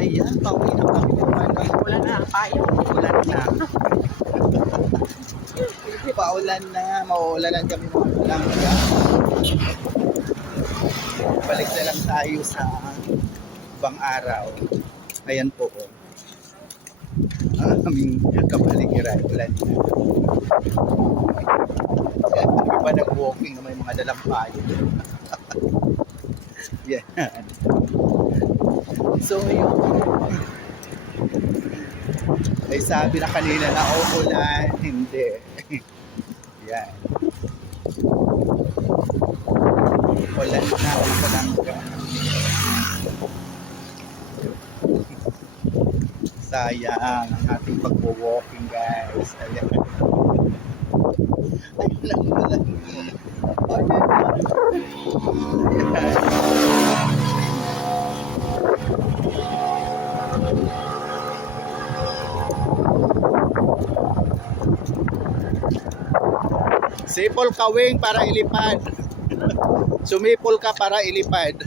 Ayan, pauwi na kami naman. Wala na, tayo. Paulan na. Paulan na. Mauulanan kami mga langga. Balik na lang tayo sa ibang araw. Ayan po. Ang aming kapaligiran. Ulan na. Ayan, yung iba nag-walking na may mga dalampayo. Yan. So, yun. Ay sabi na kanina na uulan. Hindi. Yan. Ulan na. Ulan ka. Sayang ang ating pag-walking, guys. Ayan. Ayun lang ulan. Sipol ka, wing, para ilipad. Sumipol ka para ilipad.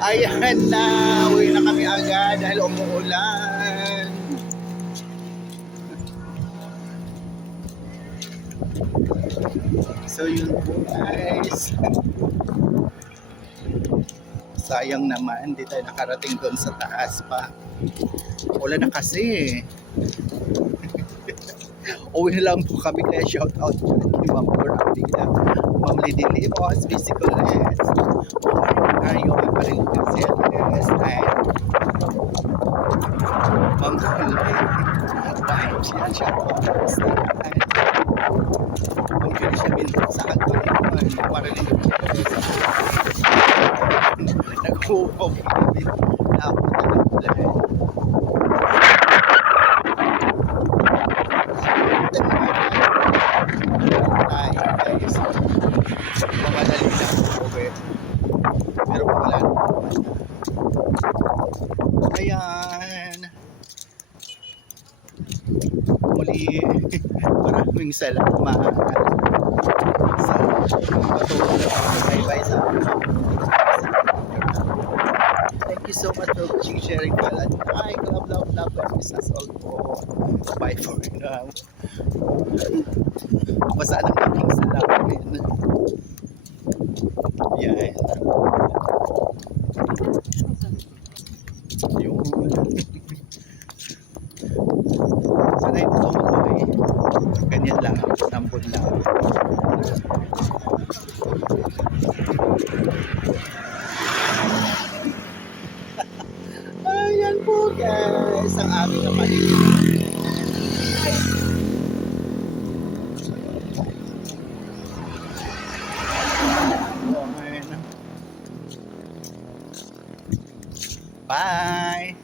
Ayan na, uwi na kami agad dahil umuulan. So yun po, guys. Sayang naman, hindi tayo nakarating doon sa taas pa. Ulan na kasi. Uwi na lang po kami, kaya shout out kay Ma'am Flor Abdiga, Ma'am Lady Limos, Physical Lens, Mario Aparil Caceres, and Ma'am Dolly Vibes, yan siya po. Ang yun siya sa kanto naman, para rin yung nag-uupog na ako na ulan. Mamadali lang uwi. Pero wala naman. Ayan. Muli, maraming salamat sa patuloy na pag-bye sa thank you so much for watching, sharing, kalat. Hi, love, this is all po. Bye for now. Pasaan ang aking salamin. Yan. Yun. Sana ito tumakoy. Ganyan lang. Sampun lang. Ayan po, guys. Ang aming kapaligiran. Bye.